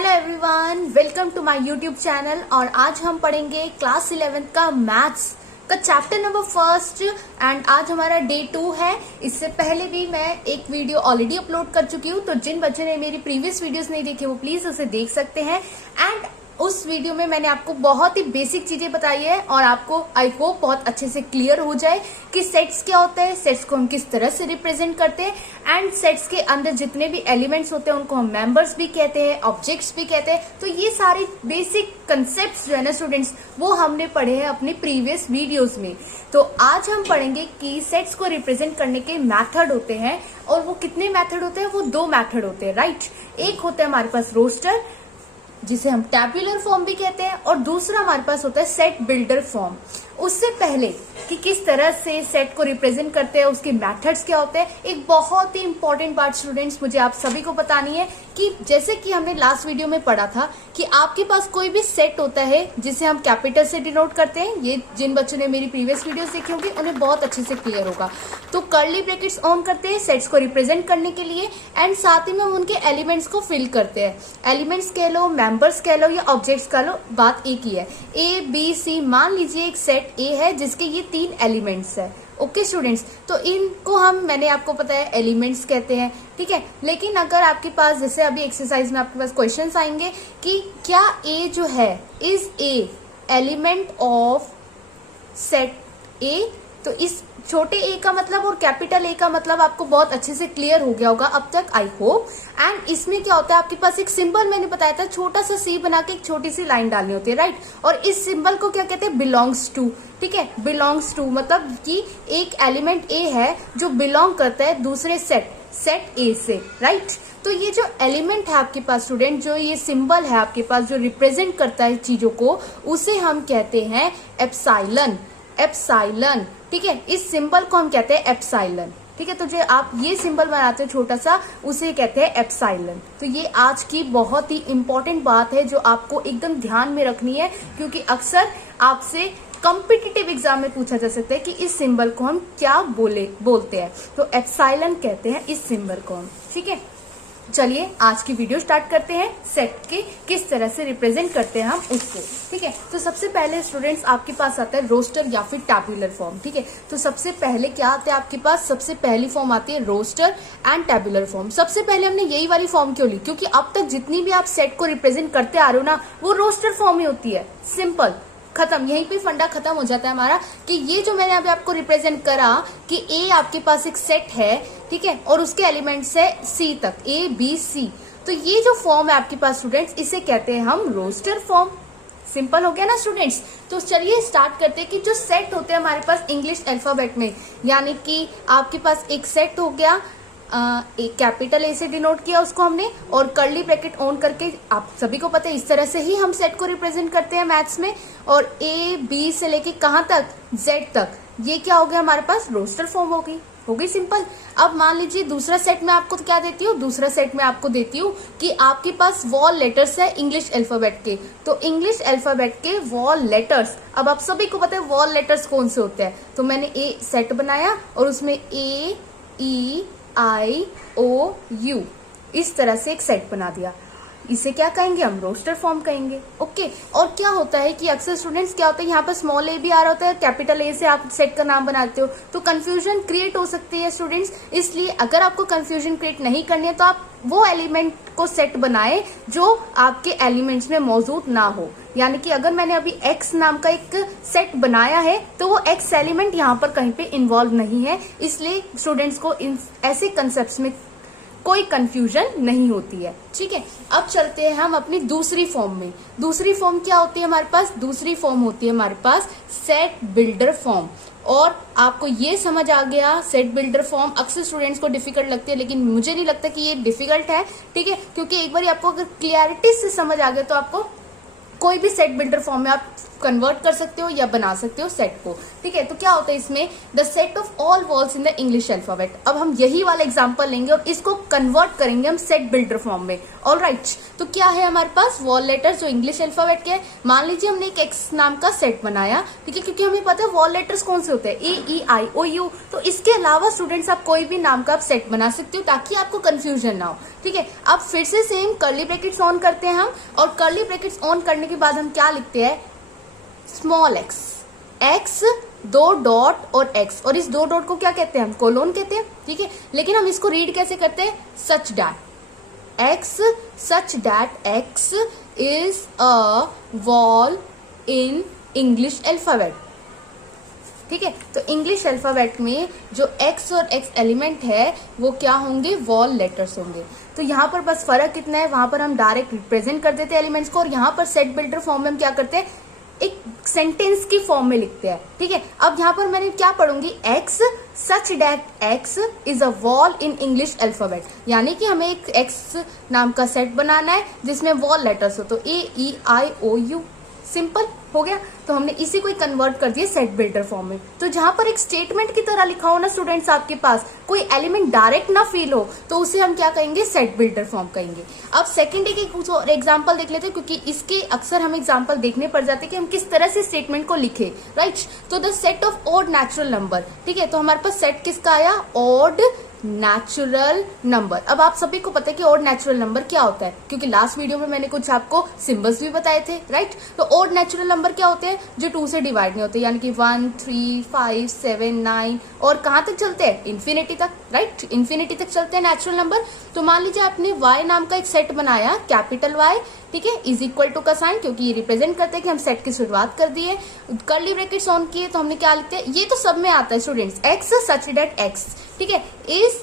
Hello everyone, welcome to my YouTube channel. और आज हम पढ़ेंगे क्लास 11th का मैथ्स का चैप्टर नंबर फर्स्ट एंड आज हमारा डे 2 है। इससे पहले भी मैं एक वीडियो ऑलरेडी अपलोड कर चुकी हूँ, तो जिन बच्चों ने मेरी प्रीवियस वीडियोस नहीं देखी वो प्लीज उसे देख सकते हैं। एंड उस वीडियो में मैंने आपको बहुत ही बेसिक चीजें बताई है और आपको आई होप बहुत अच्छे से क्लियर हो जाए कि सेट्स क्या होता है, सेट्स को हम किस तरह से रिप्रेजेंट करते हैं एंड सेट्स के अंदर जितने भी एलिमेंट्स होते हैं उनको हम मेंबर्स भी कहते हैं, ऑब्जेक्ट्स भी कहते हैं। तो ये सारे बेसिक कंसेप्ट जो है ना स्टूडेंट्स, वो हमने पढ़े हैं अपने प्रीवियस वीडियोज में। तो आज हम पढ़ेंगे कि सेट्स को रिप्रेजेंट करने के मैथड होते हैं और वो कितने मैथड होते हैं। वो दो मैथड होते हैं, राइट। एक होता है हमारे पास रोस्टर जिसे हम टैबुलर फॉर्म भी कहते हैं और दूसरा हमारे पास होता है सेट बिल्डर फॉर्म। उससे पहले कि किस तरह से सेट को रिप्रेजेंट करते हैं, उसके मेथड्स क्या होते हैं, एक बहुत ही इंपॉर्टेंट बात स्टूडेंट्स मुझे आप सभी को बतानी है कि जैसे कि हमने लास्ट वीडियो में पढ़ा था कि आपके पास कोई भी सेट होता है जिसे हम कैपिटल से डिनोट करते हैं। ये जिन बच्चों ने मेरी प्रीवियस वीडियोस देखी होगी उन्हें बहुत अच्छे से क्लियर होगा। तो कर्ली ब्रैकेट्स ऑन करते हैं सेट्स को रिप्रेजेंट करने के लिए एंड साथ ही में हम उनके एलिमेंट्स को फिल करते हैं। एलिमेंट्स कह लो, मेंबर्स कह लो या ऑब्जेक्ट्स कह लो, बात एक ही है। ए बी सी, मान लीजिए एक सेट ए है जिसके ये 3 एलिमेंट्स है। ओके स्टूडेंट्स, तो इनको मैंने आपको पता है एलिमेंट्स कहते हैं, ठीक है। लेकिन अगर आपके पास जैसे अभी एक्सरसाइज में आपके पास क्वेश्चंस आएंगे कि क्या ए जो है is a element of set ए, तो इस छोटे ए का मतलब और कैपिटल ए का मतलब आपको बहुत अच्छे से क्लियर हो गया होगा अब तक, आई होप। एंड इसमें क्या होता है, आपके पास एक सिंबल मैंने बताया था, छोटा सा सी बना के एक छोटी सी लाइन डालनी होती है, राइट। और इस सिंबल को क्या कहते हैं, बिलोंग्स टू, ठीक है। बिलोंग्स टू मतलब कि एक एलिमेंट ए है जो बिलोंग करता है दूसरे सेट ए से, राइट। तो ये जो एलिमेंट है आपके पास स्टूडेंट, जो ये सिंबल है आपके पास जो रिप्रेजेंट करता है चीजों को, उसे हम कहते हैं एप्सिलॉन। एप्सिलॉन, ठीक है। इस सिंबल को हम कहते हैं एप्सिलॉन, ठीक है। तो जो आप ये सिंबल बनाते हो छोटा सा, उसे कहते हैं एप्सिलॉन। तो ये आज की बहुत ही इंपॉर्टेंट बात है जो आपको एकदम ध्यान में रखनी है, क्योंकि अक्सर आपसे कॉम्पिटिटिव एग्जाम में पूछा जा सकता है कि इस सिंबल को हम क्या बोलते हैं। तो एप्सिलॉन कहते हैं इस सिंबल को हम, ठीक है। चलिए आज की वीडियो स्टार्ट करते हैं, सेट के किस तरह से रिप्रेजेंट करते हैं हम उससे, ठीक है। तो सबसे पहले स्टूडेंट्स आपके पास आता है रोस्टर या फिर टैबुलर फॉर्म, ठीक है। तो सबसे पहले क्या आता है आपके पास, सबसे पहली फॉर्म आती है रोस्टर एंड टैबुलर फॉर्म। सबसे पहले हमने यही वाली फॉर्म क्यों ली, क्योंकि अब तक जितनी भी आप सेट को रिप्रेजेंट करते आ रहे हो ना, वो रोस्टर फॉर्म ही होती है। सिंपल, खत्म, यहीं पे फंडा खत्म हो जाता है हमारा कि ये जो मैंने अभी आपको रिप्रेजेंट करा कि ए आपके पास एक सेट है, ठीक है, और उसके एलिमेंट्स है सी तक, ए बी सी। तो ये जो फॉर्म है आपके पास स्टूडेंट्स, इसे कहते हैं हम रोस्टर फॉर्म। सिंपल हो गया ना स्टूडेंट्स। तो चलिए स्टार्ट करते हैं कि जो सेट होते हैं हमारे पास इंग्लिश अल्फाबेट में, यानी कि आपके पास एक सेट हो गया, एक कैपिटल ए से डिनोट किया उसको हमने, और कर्ली ब्रैकेट ऑन करके, आप सभी को पता है इस तरह से ही हम सेट को रिप्रेजेंट करते हैं मैथ्स में। और ए बी से लेके कहां तक, जेड तक, ये क्या हो गया हमारे पास, रोस्टर फॉर्म हो गई सिंपल। अब मान लीजिए दूसरा सेट में आपको क्या देती हूँ, दूसरा सेट में आपको देती हूँ कि आपके पास वॉल लेटर्स है इंग्लिश अल्फाबेट के। तो इंग्लिश अल्फाबेट के वॉल लेटर्स, अब आप सभी को पता है वॉल लेटर्स कौन से होते हैं। तो मैंने ए सेट बनाया और उसमें ए ई आई ओ यू इस तरह से एक सेट बना दिया। इसे क्या कहेंगे हम, रोस्टर फॉर्म कहेंगे, ओके। और क्या होता है कि अक्सर स्टूडेंट्स क्या होता है, यहाँ पर स्मॉल ए भी आ रहा होता है, कैपिटल ए से आप सेट का नाम बनाते हो, तो कंफ्यूजन क्रिएट हो सकती है स्टूडेंट्स। इसलिए अगर आपको कंफ्यूजन क्रिएट नहीं करनी है तो आप वो एलिमेंट को सेट बनाए जो आपके एलिमेंट्स में मौजूद ना हो। यानी कि अगर मैंने अभी एक्स नाम का एक सेट बनाया है तो वो एक्स एलिमेंट यहाँ पर कहीं पे इन्वॉल्व नहीं है, इसलिए स्टूडेंट्स को इन ऐसे कंसेप्ट में कोई कंफ्यूजन नहीं होती है, ठीक है। अब चलते हैं हम अपनी दूसरी फॉर्म में। दूसरी फॉर्म क्या होती है हमारे पास, दूसरी फॉर्म होती है हमारे पास सेट बिल्डर फॉर्म। और आपको ये समझ आ गया, सेट बिल्डर फॉर्म अक्सर स्टूडेंट्स को डिफिकल्ट लगती है, लेकिन मुझे नहीं लगता कि ये डिफिकल्ट है, ठीक है। क्योंकि एक बार आपको अगर क्लियरिटी से समझ आ गया तो आपको कोई भी सेट बिल्डर फॉर्म में आप कन्वर्ट कर सकते हो या बना सकते हो सेट को, ठीक है। तो क्या होता है इसमें, the set of all walls in the English alphabet. अब हम यही वाला एग्जांपल लेंगे और इसको कन्वर्ट करेंगे हम सेट बिल्डर फॉर्म में। ऑलराइट, तो क्या है हमारे पास वॉल लेटर्स जो इंग्लिश अल्फाबेट के हैं। मान लीजिए हमने एक एक्स नाम का सेट बनाया, ठीक है, क्योंकि हमें पता है वॉल लेटर्स कौन से होते हैं, ए ई आई ओ यू। तो इसके अलावा स्टूडेंट्स आप कोई भी नाम का आप सेट बना सकते हो ताकि आपको कंफ्यूजन ना हो, ठीक है। अब फिर से सेम कर्ली ब्रैकेट्स ऑन करते हैं हम, और कर्ली ब्रैकेट्स ऑन करने के बाद हम क्या लिखते हैं, स्मॉल एक्स, एक्स दो डॉट और एक्स, और इस दो डॉट को क्या कहते हैं हम, कोलोन कहते हैं, ठीक है। लेकिन हम इसको रीड कैसे करते हैं, सच that x, such that X is a vowel in English alphabet, ठीक है। तो इंग्लिश अल्फाबेट में जो एक्स और एक्स एलिमेंट है वो क्या होंगे, वॉल लेटर्स होंगे। तो यहाँ पर बस फर्क कितना है, वहां पर हम डायरेक्ट रिप्रेजेंट कर देते हैं एलिमेंट्स को, और यहाँ पर सेट बिल्डर फॉर्म में हम क्या करते हैं, एक सेंटेंस की फॉर्म में लिखते हैं, ठीक है। अब यहाँ पर मैंने क्या पढ़ूंगी, X such that X is a vowel in English alphabet, यानी कि हमें एक एक्स नाम का सेट बनाना है जिसमें वॉल लेटर्स हो, तो ए ई आई ओ यू, सिंपल हो गया। तो हमने इसी को कन्वर्ट कर दिया सेट बिल्डर फॉर्म में। तो जहां पर एक स्टेटमेंट की तरह लिखा हो ना स्टूडेंट्स, आपके पास कोई एलिमेंट डायरेक्ट ना फील हो, तो उसे हम क्या कहेंगे, सेट बिल्डर फॉर्म कहेंगे। अब सेकंड एक एग्जांपल देख लेते हैं, क्योंकि इसके अक्सर हम एग्जांपल देखने पड़ जाते हैं कि हम किस तरह से स्टेटमेंट को लिखे, राइट। तो the set of odd natural number, ठीक है। तो हमारे पास सेट किसका आया, ऑड नेचुरल नंबर। अब आप सभी को पता है कि ऑड नेचुरल नंबर क्या होता है, क्योंकि लास्ट वीडियो में मैंने कुछ आपको सिंबल्स भी बताए थे, राइट। तो ऑड नेचुरल नंबर क्या होते हैं, जो 2 से डिवाइड नहीं होते, यानी कि 1 3 5 7 9, और कहां तक चलते हैं, इन्फिनिटी तक, राइट। इन्फिनिटी तक चलते हैं नेचुरल नंबर। तो मान लीजिए आपने y नाम का एक सेट बनाया, कैपिटल Y, ठीक है, इज इक्वल टू का साइन, क्योंकि ये रिप्रेजेंट करते हैं कि हम सेट की शुरुआत कर दी है। कर्ली ब्रैकेट्स ऑन किए तो हमने क्या लिखते हैं, ये तो सब में आता है students, x such that x, ठीक है, is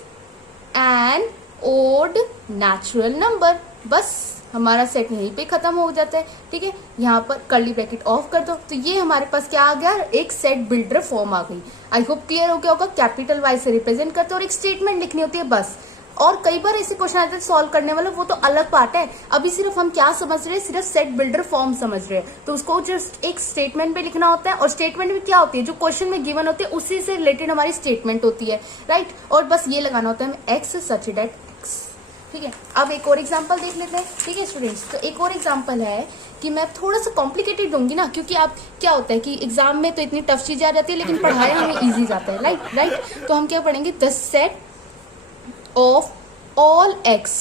an odd natural number. बस हमारा सेट यहीं पे खत्म हो जाता है, ठीक है। यहाँ पर कर्ली ब्रैकेट ऑफ कर दो, तो ये हमारे पास क्या आ गया, एक सेट बिल्डर फॉर्म आ गई। आई होप क्लियर हो गया होगा। कैपिटल वाई से रिप्रेजेंट करते हैं और एक स्टेटमेंट लिखनी होती है बस। और कई बार ऐसे क्वेश्चन आते हैं सॉल्व करने वाला, वो तो अलग पार्ट है। अभी सिर्फ हम क्या समझ रहे हैं, सिर्फ सेट बिल्डर फॉर्म समझ रहे हैं। तो उसको जस्ट एक स्टेटमेंट पे लिखना होता है, और स्टेटमेंट में क्या होती है, जो क्वेश्चन में गिवन होती है उसी से रिलेटेड हमारी स्टेटमेंट होती है, राइट। और बस ये लगाना होता है एक्स सच दैट एक्स, ठीक है। अब एक और एग्जांपल देख लेते हैं, ठीक है स्टूडेंट्स। तो एक और एग्जांपल है कि मैं थोड़ा सा कॉम्प्लिकेटेड दूंगी ना, क्योंकि आप क्या होता है कि एग्जाम में तो इतनी टफ चीज आ जाती है, लेकिन पढ़ाया हमें इजी जाता है, राइट। तो हम क्या पढ़ेंगे, the set of all x,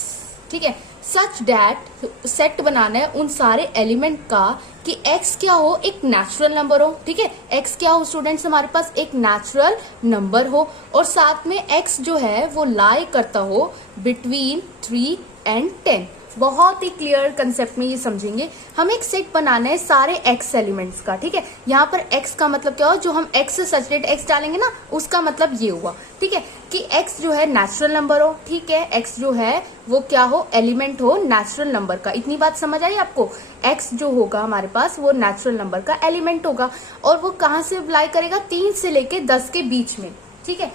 ठीक है, सच डैट सेट बनाना है उन सारे एलिमेंट का कि x क्या हो, एक नेचुरल नंबर हो, ठीक है। x क्या हो स्टूडेंट्स, हमारे पास एक नेचुरल नंबर हो, और साथ में x जो है वो लाई करता हो बिटवीन 3 and 10। बहुत ही क्लियर कंसेप्ट में ये समझेंगे। हम एक सेट बनाना है सारे x एलिमेंट्स का, ठीक है। यहाँ पर x का मतलब क्या हो, जो हम x सच डेट x डालेंगे ना, उसका मतलब ये हुआ, ठीक है, कि x जो है नेचुरल नंबर हो, ठीक है। x जो है वो क्या हो, एलिमेंट हो नेचुरल नंबर का। इतनी बात समझ आई आपको, x जो होगा हमारे पास वो नेचुरल नंबर का एलिमेंट होगा, और वो कहाँ से अप्लाई करेगा, 3 से लेके 10 के बीच में, ठीक है,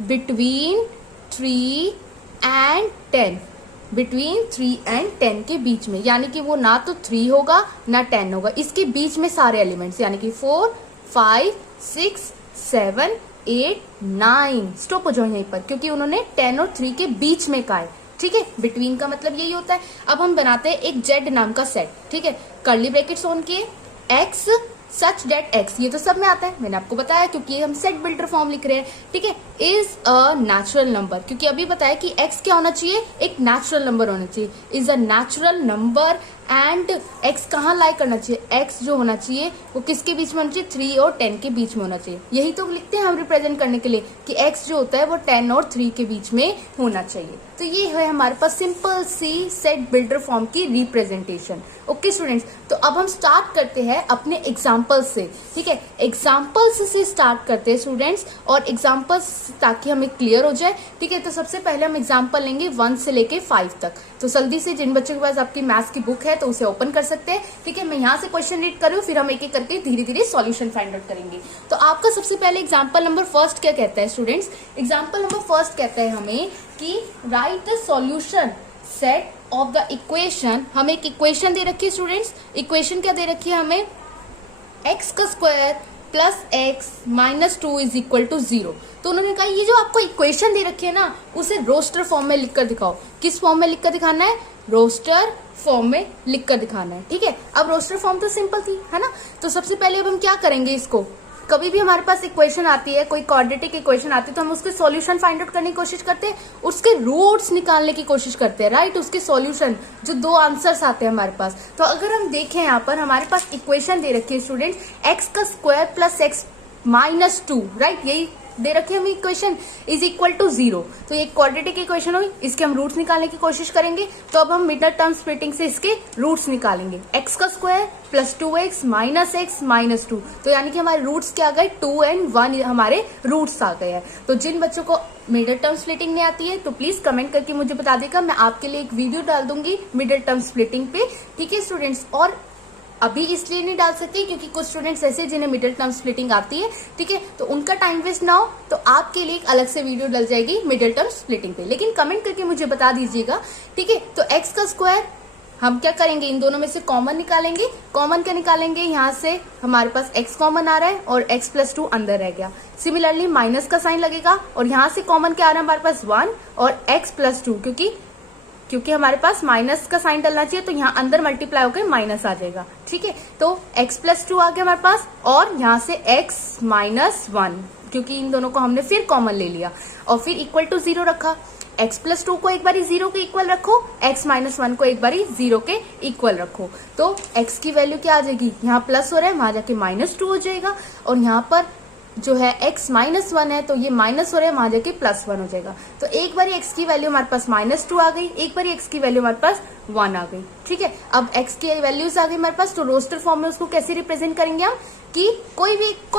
बिटवीन 3 and 10, बिटवीन 3 and 10 के बीच में, यानी कि वो ना तो 3 होगा ना 10 होगा, इसके बीच में सारे एलिमेंट्स, यानी कि 4 5 6 7 8 9। स्टॉप हो जाओ यहीं पर, क्योंकि उन्होंने 10 और 3 के बीच में कहा है, ठीक है। बिटवीन का मतलब यही होता है। अब हम बनाते हैं एक जेड नाम का सेट, ठीक है, कर्ली ब्रैकेट्स ऑन किए, एक्स सच डेट एक्स, ये तो सब में आता है, मैंने आपको बताया, क्योंकि हम सेट बिल्डर फॉर्म लिख रहे हैं, ठीक है। इज अ नेचुरल नंबर, क्योंकि अभी बताया कि एक्स क्या होना चाहिए, एक नेचुरल नंबर होना चाहिए, is a natural number, and x कहाँ लाई करना चाहिए, एक्स जो होना चाहिए वो किसके बीच में होना चाहिए, 3 और 10 के बीच में होना चाहिए। यही तो लिखते हैं हम रिप्रेजेंट करने के लिए कि एक्स जो होता है वो 10 और 3 के बीच में होना चाहिए। तो ये है हमारे पास सिंपल सी सेट बिल्डर फॉर्म की रिप्रेजेंटेशन। ओके स्टूडेंट्स, तो अब हम स्टार्ट करते हैं अपने एग्जाम्पल से, ठीक है। एग्जाम्पल्स से स्टार्ट करते हैं स्टूडेंट्स, और एग्जाम्पल्स ताकि हमें क्लियर हो जाए, ठीक है। तो सबसे पहले हम एग्जाम्पल लेंगे 1 से लेके 5 तक। तो जल्दी से जिन बच्चों के पास आपकी मैथ्स की बुक है तो उसे ओपन कर सकते हैं, ठीक है। मैं यहाँ से क्वेश्चन रीड कर रही हूँ, फिर हम एक एक करके धीरे धीरे सॉल्यूशन फाइंड आउट करेंगे। तो आपका सबसे पहले एग्जाम्पल नंबर फर्स्ट क्या कहता है स्टूडेंट्स, एग्जाम्पल नंबर फर्स्ट कहता है हमें कि right the solution set of the equation, हमें एक इक्वेशन दे रखी है स्टूडेंट्स। इक्वेशन क्या दे रखी है हमें, एक्स का square plus x minus 2 is equal to 0। तो उन्होंने कहा ये जो आपको इक्वेशन दे रखी है ना, उसे रोस्टर फॉर्म में लिखकर दिखाओ। किस फॉर्म में लिखकर दिखाना है, रोस्टर फॉर्म में लिखकर दिखाना है। ठीक है, अब रोस्टर फॉर्म तो सिंपल थी, है ना। तो सबसे पहले अब हम क्या करेंगे, इसको कभी भी हमारे पास इक्वेशन आती है, कोई क्वाड्रेटिक इक्वेशन आती है, तो हम उसके सॉल्यूशन फाइंड आउट करने की कोशिश करते हैं, उसके रूट्स निकालने की कोशिश करते हैं, राइट। उसके सॉल्यूशन जो दो आंसर्स आते हैं हमारे पास। तो अगर हम देखें यहाँ पर हमारे पास इक्वेशन दे रखी है स्टूडेंट, एक्स का square plus x minus 2, right, यही दे रखी है हमें इक्वेशन, इज इक्वल टू 0। तो ये क्वाड्रेटिक इक्वेशन हुई, इसके हम रूट्स निकालने की कोशिश करेंगे। तो अब हम मिडल टर्म स्प्लिटिंग से इसके रूट्स निकालेंगे। एक्स का square plus 2x minus x minus 2, तो यानी कि हमारे रूट्स क्या आ गए, 2 and 1 हमारे रूट्स आ गए हैं। तो जिन बच्चों को मिडल टर्म स्प्लिटिंग नहीं आती है तो प्लीज कमेंट करके मुझे बता देगा, मैं आपके लिए एक वीडियो डाल दूंगी मिडल टर्म स्प्लिटिंग पे। ठीक है स्टूडेंट्स, और अभी इसलिए नहीं डाल सकती क्योंकि कुछ स्टूडेंट्स ऐसे जिन्हें मिडिल टर्म स्प्लिटिंग आती है, ठीक है, तो उनका टाइम वेस्ट ना हो, तो आपके लिए एक अलग से वीडियो डल जाएगी मिडिल टर्म स्प्लिटिंग पे। लेकिन कमेंट करके मुझे बता दीजिएगा, ठीक है। तो एक्स का स्क्वायर हम क्या करेंगे, इन दोनों में से कॉमन निकालेंगे। कॉमन क्या निकालेंगे, यहाँ से हमारे पास x कॉमन आ रहा है और x प्लस 2 अंदर रह गया। सिमिलरली माइनस का साइन लगेगा और यहाँ से कॉमन क्या आ रहा है हमारे पास 1 और x प्लस 2, क्योंकि हमारे पास माइनस का साइन डलना चाहिए, तो यहाँ अंदर मल्टीप्लाई होकर माइनस आ जाएगा। ठीक है, तो x प्लस 2 आ गया हमारे पास, और यहाँ से x माइनस 1, क्योंकि इन दोनों को हमने फिर कॉमन ले लिया, और फिर इक्वल टू 0 रखा। x प्लस 2 को एक बारी 0 के इक्वल रखो, x माइनस 1 को एक बारी 0 के इक्वल रखो। तो x की वैल्यू क्या आ जाएगी, यहाँ प्लस हो रहा है, वहां जाके माइनस 2 हो जाएगा, और यहाँ पर जो है x माइनस 1 है, तो ये माइनस हो रहा है, वहां जाके प्लस 1 हो जाएगा। तो एक बारी x की वैल्यू हमारे पास माइनस 2 आ गई, एक बारी x की वैल्यू हमारे पास 1 आ गई। ठीक है, अब x की वैल्यूज आ गई हमारे पास, तो रोस्टर फॉर्म में उसको कैसे रिप्रेजेंट करेंगे हम, कि कोई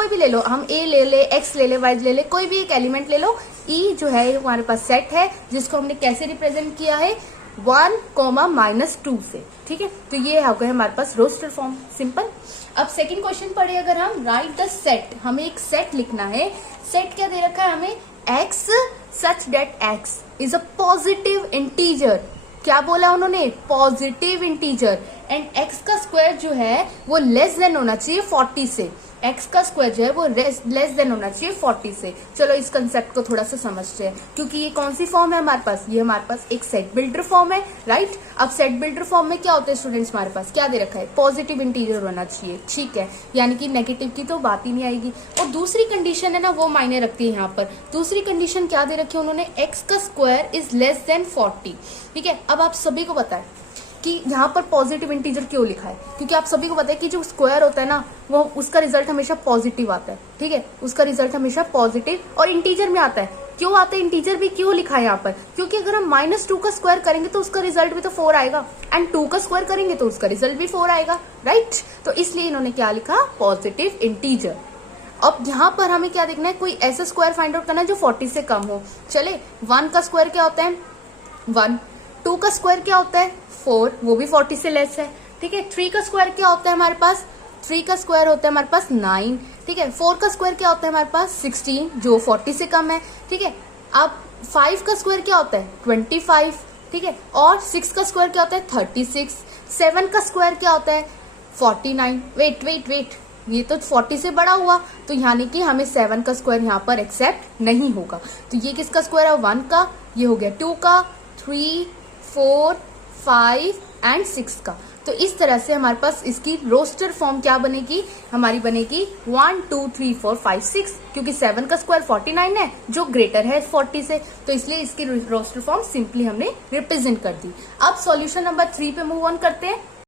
भी ले लो, हम a ले ले, x ले ले, y ले ले, कोई भी एक एलिमेंट ले लो। e जो है हमारे पास सेट है, जिसको हमने कैसे रिप्रेजेंट किया है, 1, -2 से। ठीक है, तो ये हो गया हमारे पास रोस्टर फॉर्म, सिंपल। अब सेकंड क्वेश्चन पढ़े अगर हम, राइट द सेट, हमें एक सेट लिखना है। सेट क्या दे रखा है हमें, x such that x is a positive integer. क्या बोला उन्होंने, पॉजिटिव इंटीजर, एंड x का स्क्वायर जो है वो लेस देन होना चाहिए 40 से। x का स्क्वायर जो है वो लेस देन होना चाहिए 40 से। चलो इस कंसेप्ट को थोड़ा सा समझते हैं, क्योंकि ये कौन सी फॉर्म है हमारे पास, ये हमारे पास एक सेट बिल्डर फॉर्म है, राइट। अब सेट बिल्डर फॉर्म में क्या होता है स्टूडेंट्स, हमारे पास क्या दे रखा है, पॉजिटिव इंटीजर होना चाहिए। ठीक है, यानी कि नेगेटिव की तो बात ही नहीं आएगी। और दूसरी कंडीशन है ना, वो मायने रखती है यहाँ पर। दूसरी कंडीशन क्या दे रखी है उन्होंने, x का स्क्वायर इज लेस देन 40। ठीक है, अब आप सभी को पता है कि यहाँ पर पॉजिटिव इंटीजर क्यों लिखा है, क्योंकि आप सभी को पता है कि जो स्क्वायर होता है ना, वो उसका रिजल्ट हमेशा पॉजिटिव आता है। ठीक है, उसका रिजल्ट हमेशा पॉजिटिव और इंटीजर में आता है। क्यों आता है इंटीजर भी, क्यों लिखा है यहाँ पर, क्योंकि अगर हम -2 का स्क्वायर करेंगे तो उसका रिजल्ट भी तो 4 आएगा, एंड 2 का स्क्वायर करेंगे तो उसका रिजल्ट भी 4 आएगा, राइट। तो इसलिए इन्होंने क्या लिखा, पॉजिटिव इंटीजर। अब यहाँ पर हमें क्या देखना है, कोई ऐसा स्क्वायर फाइंड आउट करना है जो 40 से कम हो। चले, 1 का स्क्वायर क्या होता है 1, 2 का स्क्वायर क्या होता है 4, वो भी 40 से लेस है। ठीक है, 3 का स्क्वायर क्या होता है हमारे पास, 3 का स्क्वायर होता है हमारे पास 9। ठीक है, 4 का स्क्वायर क्या होता है हमारे पास 16, जो 40 से कम है। ठीक है, अब 5 का स्क्वायर क्या होता है 25। ठीक है, और 6 का स्क्वायर क्या होता है 36। 7 का स्क्वायर क्या होता है 49। वेट, ये तो 40 से बड़ा हुआ, तो यानी कि हमें 7 का स्क्वायर यहाँ पर एक्सेप्ट नहीं होगा। तो ये किसका स्क्वायर है, 1 का, ये हो गया 2 का, 3, 4, 5 एंड 6 का। तो इस तरह से हमारे पास इसकी रोस्टर फॉर्म क्या बनेगी, हमारी बनेगी 1, 2, 3, 4, 5, 6, क्योंकि 7 का स्क्वायर 49 है जो ग्रेटर है 40 से, तो इसलिए इसकी रोस्टर फॉर्म सिंपली हमने रिप्रेजेंट कर दी। अब सॉल्यूशन नंबर 3 पे मूव ऑन करते हैं।